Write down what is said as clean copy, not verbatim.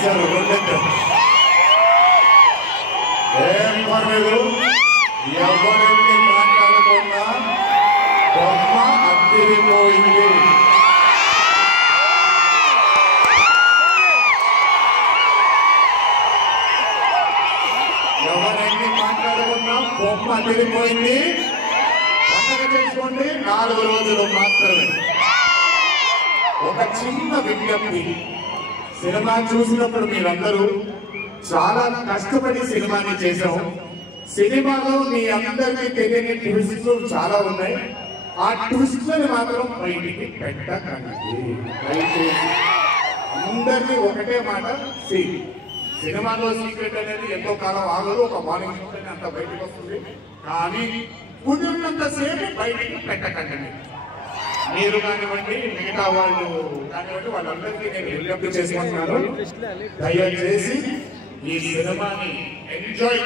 తీశారు ఏం పర్లేదు ఎవరికి మాట్లాడకుండా బొమ్మ అద్దరిపోయింది. ఎవరైనా మాట్లాడకుండా బొమ్మ అద్దరిపోయింది. పండుగ చేసుకోండి 4 రోజులు మాత్రమే. ఒక చిన్న విజ్ఞప్తి, సినిమా చూసినప్పుడు మీరందరూ చాలా కష్టపడి సినిమాని చేశాం. సినిమాలో మీ అందరికీ తెలియని ట్విస్టులు చాలా ఉన్నాయి. ఆ ట్విస్టులను మాత్రం బయటికి పెట్టకండి. అందరినీ ఒకటే మాట, సినిమాలో సీక్రెట్ అనేది ఎంతో కాలం ఆగదు. ఒక మార్నింగ్ షోనే అంత బయటకు వస్తుంది. కానీ కుదిరినంత సేపు బయటికి పెట్టకండి. మీరు కానివ్వండి, మిగతా వాళ్ళు కానివ్వండి, వాళ్ళందరికీ నేను విజ్ఞప్తి చేసుకుంటున్నాను. దయచేసి ఈ సినిమాని ఎంజాయ్